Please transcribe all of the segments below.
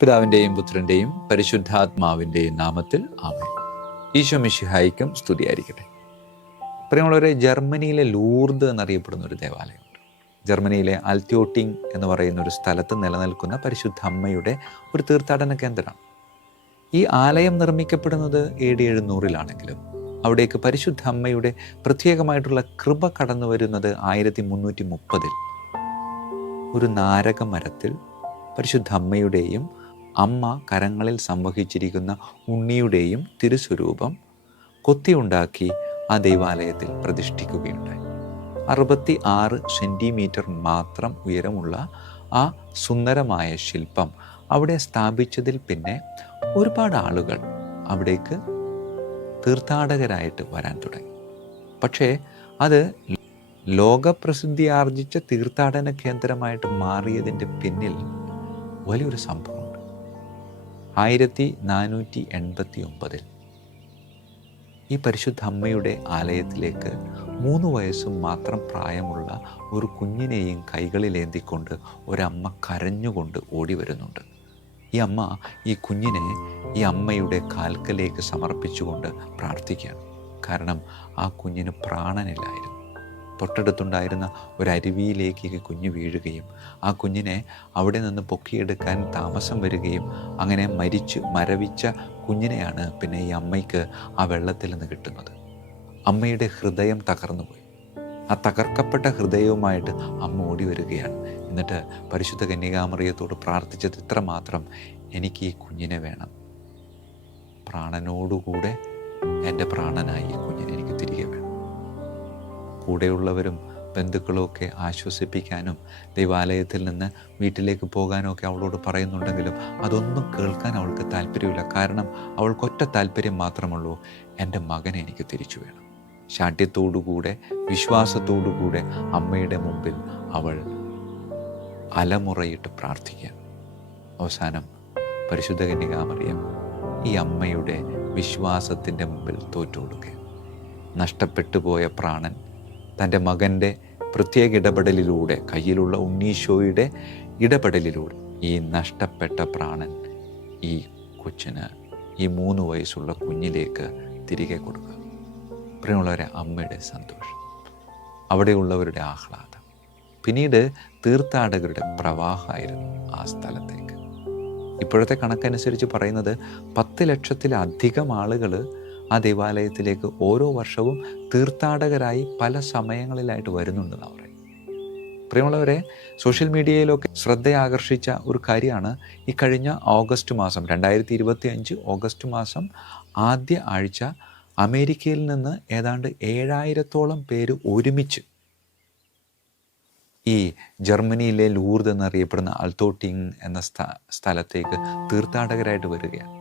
പിതാവിൻ്റെയും പുത്രൻ്റെയും പരിശുദ്ധാത്മാവിൻ്റെയും നാമത്തിൽ ആമേൻ. ഈശോ മിശിഹായ്ക്കും സ്തുതിയായിരിക്കട്ടെ. പ്രിയമുള്ളവരെ, ജർമ്മനിയിലെ ലൂർദ് എന്നറിയപ്പെടുന്ന ഒരു ദേവാലയമുണ്ട്. ജർമ്മനിയിലെ അൽത്യോട്ടിങ് എന്ന് പറയുന്ന ഒരു സ്ഥലത്ത് നിലനിൽക്കുന്ന പരിശുദ്ധ അമ്മയുടെ ഒരു തീർത്ഥാടന കേന്ദ്രമാണ്. ഈ ആലയം നിർമ്മിക്കപ്പെടുന്നത് AD 700-ലാണെങ്കിലും അവിടേക്ക് പരിശുദ്ധ അമ്മയുടെ പ്രത്യേകമായിട്ടുള്ള കൃപ കടന്നു വരുന്നത് 1330-ൽ ഒരു നാരക മരത്തിൽ പരിശുദ്ധ അമ്മയുടെയും അമ്മ കരങ്ങളിൽ സംവഹിച്ചിരിക്കുന്ന ഉണ്ണിയുടെയും തിരുസ്വരൂപം കൊത്തിയുണ്ടാക്കി ആ ദൈവാലയത്തിൽ പ്രതിഷ്ഠിക്കുകയുണ്ടായി. 66 സെൻറ്റിമീറ്റർ മാത്രം ഉയരമുള്ള ആ സുന്ദരമായ ശില്പം അവിടെ സ്ഥാപിച്ചതിൽ പിന്നെ ഒരുപാട് ആളുകൾ അവിടേക്ക് തീർത്ഥാടകരായിട്ട് വരാൻ തുടങ്ങി. പക്ഷേ അത് ലോകപ്രസിദ്ധി ആർജിച്ച തീർത്ഥാടന കേന്ദ്രമായിട്ട് മാറിയതിൻ്റെ പിന്നിൽ വലിയൊരു സംഭവമുണ്ട്. 1489-ൽ ഈ പരിശുദ്ധ അമ്മയുടെ ആലയത്തിലേക്ക് 3 വയസ്സും മാത്രം പ്രായമുള്ള ഒരു കുഞ്ഞിനെയും കൈകളിലേന്തിക്കൊണ്ട് ഒരമ്മ കരഞ്ഞുകൊണ്ട് ഓടി വരുന്നുണ്ട്. ഈ അമ്മ ഈ കുഞ്ഞിനെ ഈ അമ്മയുടെ കാൽക്കലേക്ക് സമർപ്പിച്ചുകൊണ്ട് പ്രാർത്ഥിക്കുകയാണ്. കാരണം ആ കുഞ്ഞിന് പ്രാണനില്ലായിരുന്നു. തൊട്ടടുത്തുണ്ടായിരുന്ന ഒരു അരുവിയിലേക്ക് ഈ കുഞ്ഞ് വീഴുകയും ആ കുഞ്ഞിനെ അവിടെ നിന്ന് പൊക്കിയെടുക്കാൻ താമസം വരികയും അങ്ങനെ മരവിച്ച കുഞ്ഞിനെയാണ് പിന്നെ ഈ അമ്മയ്ക്ക് ആ വെള്ളത്തിൽ നിന്ന് കിട്ടുന്നത്. അമ്മയുടെ ഹൃദയം തകർന്നുപോയി. ആ തകർക്കപ്പെട്ട ഹൃദയവുമായിട്ട് അമ്മ ഓടി വരികയാണ്. എന്നിട്ട് പരിശുദ്ധ കന്യകാമറിയത്തോട് പ്രാർത്ഥിച്ചത് ഇത്രമാത്രം: എനിക്ക് ഈ കുഞ്ഞിനെ വേണം, പ്രാണനോടുകൂടെ എൻ്റെ പ്രാണനായി ഈ കുഞ്ഞിനെ എനിക്ക് തിരികെ വേണം. കൂടെയുള്ളവരും ബന്ധുക്കളും ഒക്കെ ആശ്വസിപ്പിക്കാനും ദൈവാലയത്തിൽ നിന്ന് വീട്ടിലേക്ക് പോകാനും ഒക്കെ അവളോട് പറയുന്നുണ്ടെങ്കിലും അതൊന്നും കേൾക്കാൻ അവൾക്ക് താല്പര്യമില്ല. കാരണം അവൾക്കൊറ്റ താല്പര്യം മാത്രമുള്ളൂ: എൻ്റെ മകനെ എനിക്ക് തിരിച്ചു വേണം. ശാഠ്യത്തോടുകൂടെ വിശ്വാസത്തോടുകൂടെ അമ്മയുടെ മുമ്പിൽ അവൾ അലമുറയിട്ട് പ്രാർത്ഥിക്കുക. അവസാനം പരിശുദ്ധ കന്യകാമറിയം ഈ അമ്മയുടെ വിശ്വാസത്തിൻ്റെ മുമ്പിൽ തോറ്റുകൊടുക്കുക. നഷ്ടപ്പെട്ടു പോയ പ്രാണൻ തൻ്റെ മകൻ്റെ പ്രത്യേക ഇടപെടലിലൂടെ, കയ്യിലുള്ള ഉണ്ണീശോയുടെ ഇടപെടലിലൂടെ ഈ നഷ്ടപ്പെട്ട പ്രാണൻ ഈ കൊച്ചിന്, ഈ 3 വയസ്സുള്ള കുഞ്ഞിലേക്ക് തിരികെ കൊടുക്കുക. പ്രിയമുള്ളവരെ, അമ്മയുടെ സന്തോഷം, അവിടെയുള്ളവരുടെ ആഹ്ലാദം, പിന്നീട് തീർത്ഥാടകരുടെ പ്രവാഹമായിരുന്നു ആ സ്ഥലത്തേക്ക്. ഇപ്പോഴത്തെ കണക്കനുസരിച്ച് പറയുന്നത് 10 ലക്ഷത്തിലധികം ആളുകൾ ആ ദേവാലയത്തിലേക്ക് ഓരോ വർഷവും തീർത്ഥാടകരായി പല സമയങ്ങളിലായിട്ട് വരുന്നുണ്ടെന്ന് പറയും. പ്രിയമുള്ളവരെ, സോഷ്യൽ മീഡിയയിലൊക്കെ ശ്രദ്ധയാകർഷിച്ച ഒരു കാര്യമാണ് ഈ കഴിഞ്ഞ ഓഗസ്റ്റ് മാസം 2025 ഓഗസ്റ്റ് മാസം ആദ്യ ആഴ്ച അമേരിക്കയിൽ നിന്ന് ഏതാണ്ട് 7000-ഓളം പേര് ഒരുമിച്ച് ഈ ജർമ്മനിയിലെ ലൂർദ് എന്നറിയപ്പെടുന്ന അൽത്തോട്ടിങ് എന്ന സ്ഥലത്തേക്ക് തീർത്ഥാടകരായിട്ട് വരികയാണ്.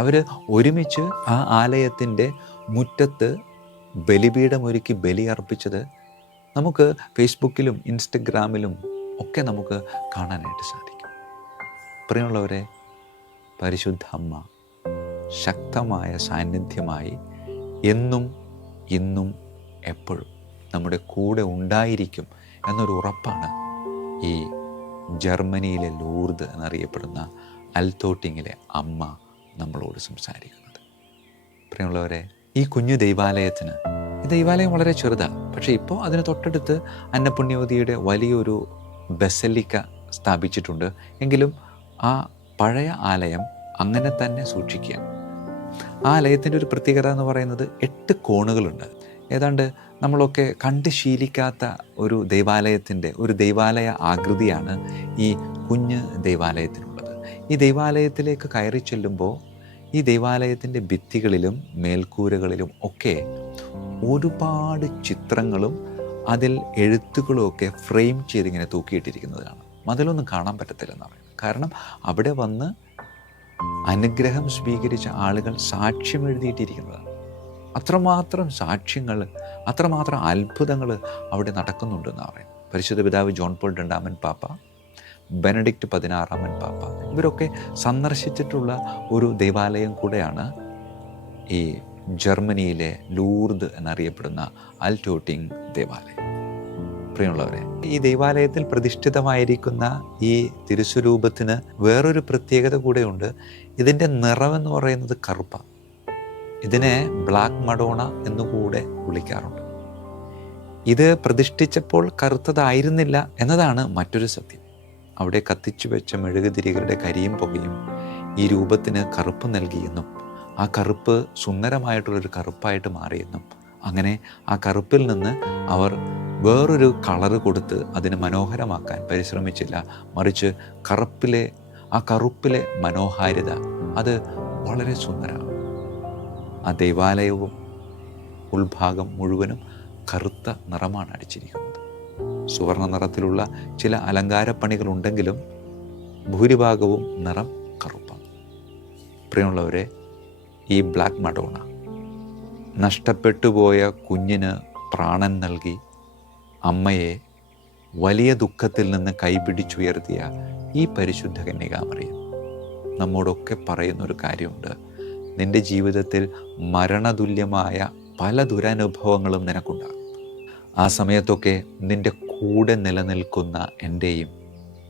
അവർ ഒരുമിച്ച് ആ ആലയത്തിൻ്റെ മുറ്റത്ത് ബലിപീഠമൊരുക്കി ബലി അർപ്പിച്ചത് നമുക്ക് ഫേസ്ബുക്കിലും ഇൻസ്റ്റഗ്രാമിലും ഒക്കെ നമുക്ക് കാണാനായിട്ട് സാധിക്കും. പ്രിയമുള്ളവരെ, പരിശുദ്ധ അമ്മ ശക്തമായ സാന്നിധ്യമായി എന്നും ഇന്നും എപ്പോഴും നമ്മുടെ കൂടെ ഉണ്ടായിരിക്കും എന്നൊരു ഉറപ്പാണ് ഈ ജർമ്മനിയിലെ ലൂർദ് എന്നറിയപ്പെടുന്ന അൽത്തോട്ടിങ്ങിലെ അമ്മ നമ്മളോട് സംസാരിക്കുന്നത്. പ്രിയമുള്ളവരെ, ഈ കുഞ്ഞു ദൈവാലയത്തിന്, ഈ ദൈവാലയം വളരെ ചെറുതാണ്, പക്ഷേ ഇപ്പോൾ അതിന് തൊട്ടടുത്ത് അന്നപുണ്യവതിയുടെ വലിയൊരു ബസലിക്ക സ്ഥാപിച്ചിട്ടുണ്ട്. എങ്കിലും ആ പഴയ ആലയം അങ്ങനെ തന്നെ സൂക്ഷിക്കുക. ആ ആലയത്തിൻ്റെ ഒരു പ്രത്യേകത എന്ന് പറയുന്നത് 8 കോണുകളുണ്ട്. ഏതാണ്ട് നമ്മളൊക്കെ കണ്ട് ശീലിക്കാത്ത ഒരു ദൈവാലയ ആകൃതിയാണ് ഈ കുഞ്ഞ് ദൈവാലയത്തിനുള്ളത്. ഈ ദൈവാലയത്തിലേക്ക് കയറി ചെല്ലുമ്പോൾ ഈ ദൈവാലയത്തിൻ്റെ ഭിത്തികളിലും മേൽക്കൂരകളിലും ഒക്കെ ഒരുപാട് ചിത്രങ്ങളും അതിൽ എഴുത്തുകളും ഒക്കെ ഫ്രെയിം ചെയ്തിങ്ങനെ തൂക്കിയിട്ടിരിക്കുന്നതാണ്. മതിലൊന്നും കാണാൻ പറ്റത്തില്ലെന്നാണ് പറയുന്നത്. കാരണം അവിടെ വന്ന് അനുഗ്രഹം സ്വീകരിച്ച ആളുകൾ സാക്ഷ്യം എഴുതിയിട്ടിരിക്കുന്നതാണ്. അത്രമാത്രം സാക്ഷ്യങ്ങൾ, അത്രമാത്രം അത്ഭുതങ്ങൾ അവിടെ നടക്കുന്നുണ്ടെന്നാണ് പറയുന്നത്. പരിശുദ്ധ പിതാവ് ജോൺ പോൾ II പാപ്പ, ബെനഡിക്റ്റ് 16 പാപ്പ, ഇവരൊക്കെ സന്ദർശിച്ചിട്ടുള്ള ഒരു ദൈവാലയം കൂടെയാണ് ഈ ജർമ്മനിയിലെ ലൂർദ് എന്നറിയപ്പെടുന്ന അൽത്തോട്ടിങ് ദേവാലയം. പ്രിയമുള്ളവരെ, ഈ ദൈവാലയത്തിൽ പ്രതിഷ്ഠിതമായിരിക്കുന്ന ഈ തിരുസ്വരൂപത്തിന് വേറൊരു പ്രത്യേകത കൂടെയുണ്ട്. ഇതിൻ്റെ നിറമെന്ന് പറയുന്നത് കറുപ്പാണ്. ഇതിനെ ബ്ലാക്ക് മഡോണ എന്നുകൂടെ വിളിക്കാറുണ്ട്. ഇത് പ്രതിഷ്ഠിച്ചപ്പോൾ കറുത്തതായിരുന്നില്ല എന്നതാണ് മറ്റൊരു സത്യം. അവിടെ കത്തിച്ചു വെച്ച മെഴുകുതിരികളുടെ കരിയും പുകയും ഈ രൂപത്തിന് കറുപ്പ് നൽകിയെന്നും ആ കറുപ്പ് സുന്ദരമായിട്ടുള്ളൊരു കറുപ്പായിട്ട് മാറിയെന്നും അങ്ങനെ ആ കറുപ്പിൽ നിന്ന് അവർ വേറൊരു കളറ് കൊടുത്ത് അതിനെ മനോഹരമാക്കാൻ പരിശ്രമിച്ചില്ല. മറിച്ച് ആ കറുപ്പിലെ മനോഹാരിത അത് വളരെ സുന്ദരമാണ്. ആ ദൈവാലയവും ഉൾഭാഗം മുഴുവനും കറുത്ത നിറമാണ് അടിച്ചിരിക്കുന്നത്. സുവർണ്ണ നിറത്തിലുള്ള ചില അലങ്കാരപ്പണികളുണ്ടെങ്കിലും ഭൂരിഭാഗവും നിറം കറുപ്പാണ്. പ്രിയമുള്ളവരെ, ഈ ബ്ലാക്ക് മഡോണ നഷ്ടപ്പെട്ടുപോയ കുഞ്ഞിന് പ്രാണൻ നൽകി അമ്മയെ വലിയ ദുഃഖത്തിൽ നിന്ന് കൈപിടിച്ചുയർത്തിയ ഈ പരിശുദ്ധ കന്യകാമറിയം നമ്മോടൊക്കെ പറയുന്നൊരു കാര്യമുണ്ട്. നിൻ്റെ ജീവിതത്തിൽ മരണതുല്യമായ പല ദുരനുഭവങ്ങളും നിനക്കുണ്ടാകും. ആ സമയത്തൊക്കെ നിൻ്റെ കൂടെ നിലനിൽക്കുന്ന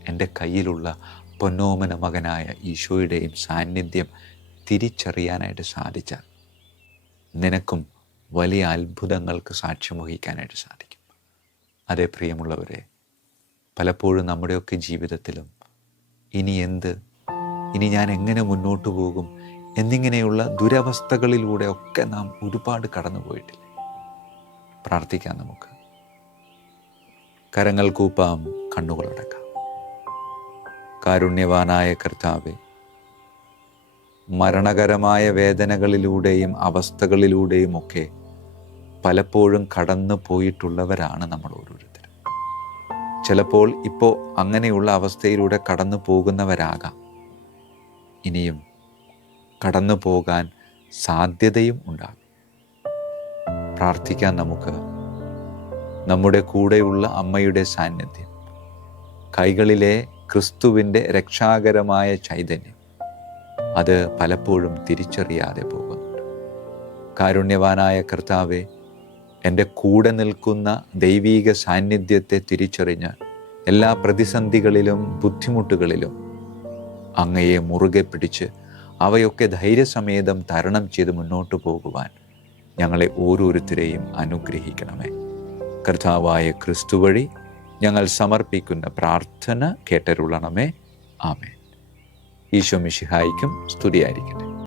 എൻ്റെ കയ്യിലുള്ള പൊന്നോമന മകനായ ഈശോയുടെയും സാന്നിധ്യം തിരിച്ചറിയാനായിട്ട് സാധിച്ചാൽ നിനക്കും വലിയ അത്ഭുതങ്ങൾക്ക് സാക്ഷ്യം വഹിക്കാനായിട്ട് സാധിക്കും. അതേ പ്രിയമുള്ളവരെ, പലപ്പോഴും നമ്മുടെയൊക്കെ ജീവിതത്തിലും ഇനി ഞാൻ എങ്ങനെ മുന്നോട്ട് പോകും എന്നിങ്ങനെയുള്ള ദുരവസ്ഥകളിലൂടെ ഒക്കെ നാം ഒരുപാട് കടന്നു പോയിട്ടില്ലേ? പ്രാർത്ഥിക്കാം നമുക്ക്. കരങ്ങൾ കൂപ്പാം, കണ്ണുകളടക്കാം. കാരുണ്യവാനായ കർത്താവേ, മരണകരമായ വേദനകളിലൂടെയും അവസ്ഥകളിലൂടെയും ഒക്കെ പലപ്പോഴും കടന്നു പോയിട്ടുള്ളവരാണ് നമ്മൾ ഓരോരുത്തരും. ചിലപ്പോൾ ഇപ്പോൾ അങ്ങനെയുള്ള അവസ്ഥയിലൂടെ കടന്നു പോകുന്നവരാകാം. ഇനിയും കടന്നു പോകാൻ സാധ്യതയും ഉണ്ടാകും. പ്രാർത്ഥിക്കാൻ നമുക്ക്. നമ്മുടെ കൂടെയുള്ള അമ്മയുടെ സാന്നിധ്യം, കൈകളിലെ ക്രിസ്തുവിൻ്റെ രക്ഷാകരമായ ചൈതന്യം അത് പലപ്പോഴും തിരിച്ചറിയാതെ പോകുന്നുണ്ട്. കാരുണ്യവാനായ കർത്താവേ, എൻ്റെ കൂടെ നിൽക്കുന്ന ദൈവീക സാന്നിധ്യത്തെ തിരിച്ചറിഞ്ഞ് എല്ലാ പ്രതിസന്ധികളിലും ബുദ്ധിമുട്ടുകളിലും അങ്ങയെ മുറുകെ പിടിച്ച് അവയൊക്കെ ധൈര്യസമേതം തരണം ചെയ്ത് മുന്നോട്ട് പോകുവാൻ ഞങ്ങളെ ഓരോരുത്തരെയും അനുഗ്രഹിക്കണമേ. കർത്താവായ ക്രിസ്തു വഴി ഞങ്ങൾ സമർപ്പിക്കുന്ന പ്രാർത്ഥന കേട്ടരുളണമേ. ആമേൻ. ഈശോ മിശിഹായിക്കും സ്തുതിയായിരിക്കട്ടെ.